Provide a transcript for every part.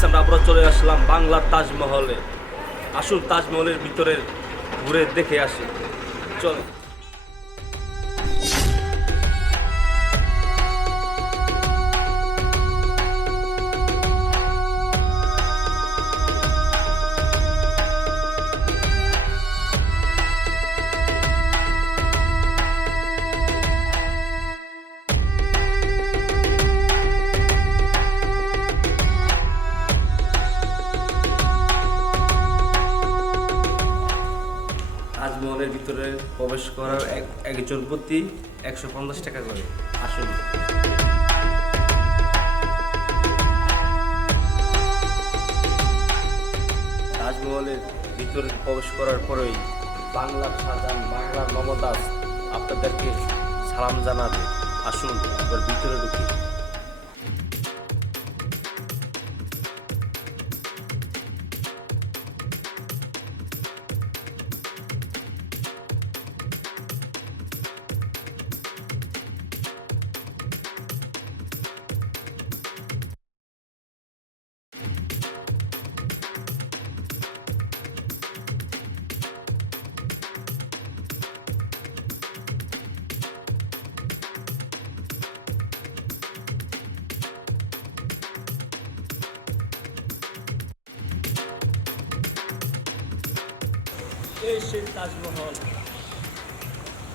Guys, আমরা আবার চলে আসলাম বাংলার তাজমহলে। আসল তাজমহলের ভিতরে ঘুরে দেখে আসি, চলো। তাজমহলের ভিতরে প্রবেশ করার একজন প্রতি 150 টাকা করে। আসুন। তাজমহলের ভিতরে প্রবেশ করার পরেই বাংলার শাহজাহান, বাংলার মমতাজ আপনাদেরকে সালাম জানাবে। আসুন এবার ভিতরে ঢুকি। এই সেই তাজমহল,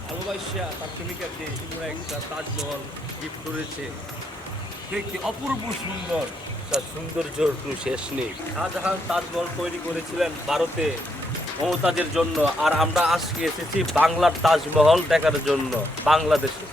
ভালোবাসা তার প্রেমিকাকে এমন একটা তাজমহল গিফট করেছে। দেখতে অপূর্ব সুন্দর, তার সৌন্দর্যর কোনো শেষ নেই। শাহজাহান তাজমহল তৈরি করেছিলেন ভারতে মমতাজের জন্য, আর আমরা আজকে এসেছি বাংলার তাজমহল দেখার জন্য বাংলাদেশে।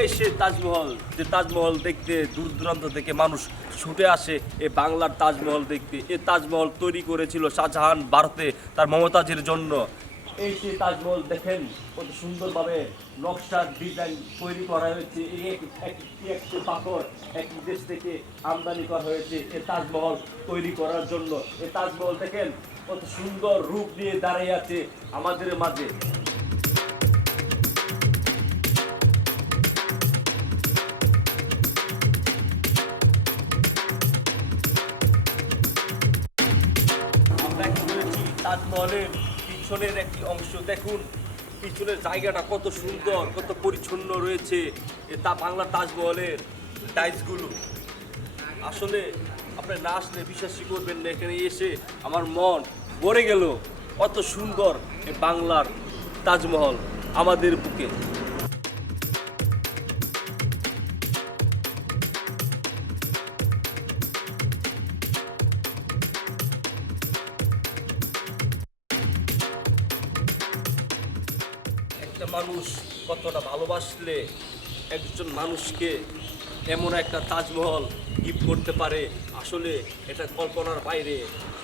এই সেই তাজমহল, যে তাজমহল দেখতে দূর দূরান্ত থেকে মানুষ ছুটে আসে এই বাংলার তাজমহল দেখতে। এই তাজমহল তৈরি করেছিল শাহজাহান ভারতে তার মমতাজের জন্য। এই সেই তাজমহল দেখেন কত সুন্দরভাবে নকশার ডিজাইন তৈরি করা হয়েছে। একটি পাথর একটি দেশ থেকে আমদানি করা হয়েছে এই তাজমহল তৈরি করার জন্য। এই তাজমহল দেখেন কত সুন্দর রূপ নিয়ে দাঁড়িয়ে আছে আমাদের মাঝে। তাজমহলের পিছনের একটি অংশ দেখুন, পিছনের জায়গাটা কত সুন্দর, কত পরিচ্ছন্ন রয়েছে। তা বাংলা তাজমহলের টাইলসগুলো আসলে আপনি না আসলে বিশ্বাসই করবেন না। এখানে এসে আমার মন ভরে গেল, কত সুন্দর এই বাংলার তাজমহল আমাদের বুকে। মানুষ কতটা ভালোবাসলে একজন মানুষকে এমন একটা তাজমহল গিফট করতে পারে, আসলে এটা কল্পনার বাইরে।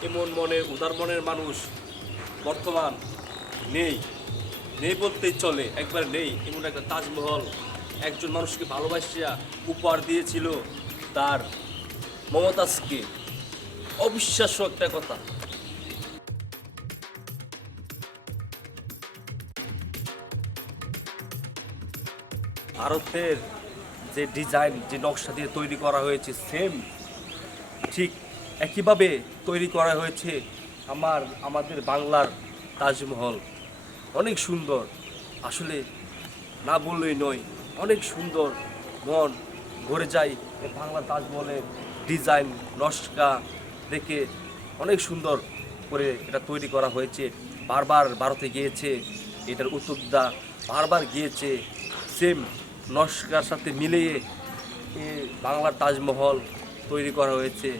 এমন মনের উদার মনের মানুষ বর্তমান নেই, নেই বলতেই চলে, একবার নেই। এমন একটা তাজমহল একজন মানুষকে ভালোবাসিয়া উপহার দিয়েছিল তার মমতাজকে। অবিশ্বাস্য একটা কথা। ভারতের যে ডিজাইন, যে নকশা দিয়ে তৈরি করা হয়েছে, সেম ঠিক একইভাবে তৈরি করা হয়েছে আমাদের বাংলার তাজমহল। অনেক সুন্দর, আসলে না বললেই নয়, অনেক সুন্দর। মন ভরে যায় এই বাংলা তাজমহলের ডিজাইন নকশা দেখে। অনেক সুন্দর করে এটা তৈরি করা হয়েছে। বারবার ভারতে গিয়েছে এটার উদ্যোক্তা, বারবার গিয়েছে সেম নকশার সাথে মিলিয়ে বাংলার তাজমহল তৈরি করা হয়েছে।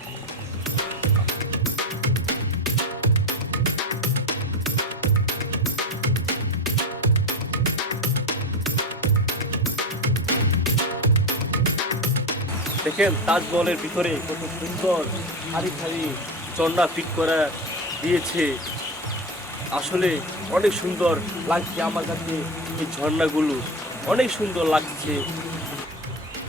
দেখেন তাজমহলের ভিতরে কত সুন্দর সারি সারি ঝর্ণা ফিট করা দিয়েছে। আসলে অনেক সুন্দর লাগছে আমার কাছে এই ঝর্ণাগুলো, অনেক সুন্দর লাগছে।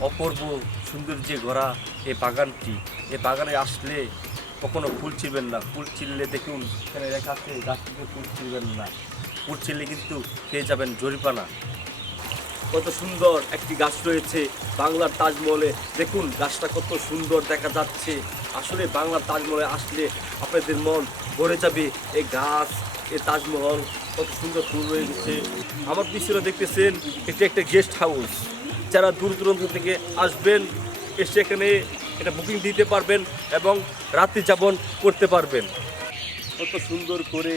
অপূর্ব সৌন্দর্যে গড়া এই বাগানটি, এই বাগানে আসলে কখনো ফুল ছিঁড়বেন না। ফুল ছিঁড়লে দেখুন এখানে লেখা আছে গাছ থেকে ফুল ছিঁড়বেন না, ফুল ছিঁড়লে কিন্তু পেয়ে যাবেন জরিমানা। কত সুন্দর একটি গাছ রয়েছে বাংলার তাজমহলে, দেখুন গাছটা কত সুন্দর দেখা যাচ্ছে। আসলে বাংলার তাজমহলে আসলে আপনাদের মন ভরে যাবে। এই গাছ, এই তাজমহল, কত সুন্দর ফুল রয়েছে। আমার পিছনে দেখতেছেন এটি একটা গেস্ট হাউস। যারা দূর দূরান্ত থেকে আসবেন এসে এখানে এটা বুকিং দিতে পারবেন এবং রাত্রি যাপন করতে পারবেন। কত সুন্দর করে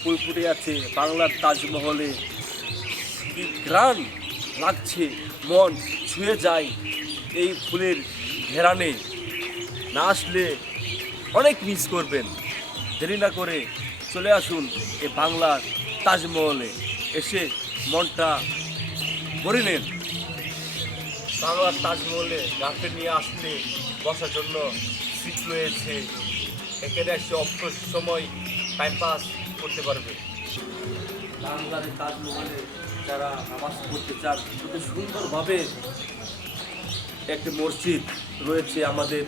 ফুল ফুটে আছে বাংলার তাজমহলে, কি গ্রান লাগছে, মন ছুঁয়ে যায় এই ফুলের ঘেরানে। না আসলে অনেক মিস করবেন। দেরি না করে চলে আসুন এই বাংলার তাজমহলে, এসে মনটা ভরে নেন। বাংলার তাজমহলে গার্লফ্রেন্ড নিয়ে আসলে বসার জন্য সিট রয়েছে, এখানে এসে অবসর সময় টাইম পাস করতে পারবে। বাংলার তাজমহলে যারা নামাজ পড়তে চান খুব সুন্দরভাবে একটি মসজিদ রয়েছে আমাদের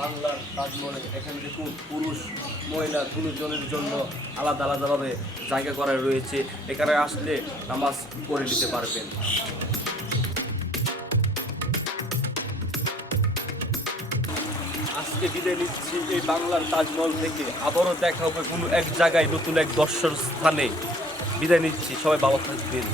বাংলার তাজমহলে। এখানে দেখুন পুরুষ মহিলা দুজনের জন্য আলাদা আলাদাভাবে জায়গা করা রয়েছে, এখানে আসলে নামাজ পড়ে নিতে পারবেন। আজকে বিদায় নিচ্ছি এই বাংলার তাজমহল থেকে। আবারও দেখা হবে কোনো এক জায়গায় নতুন এক দর্শন স্থানে। বিদায় নিচ্ছি, সবাই ভালো থাকবেন।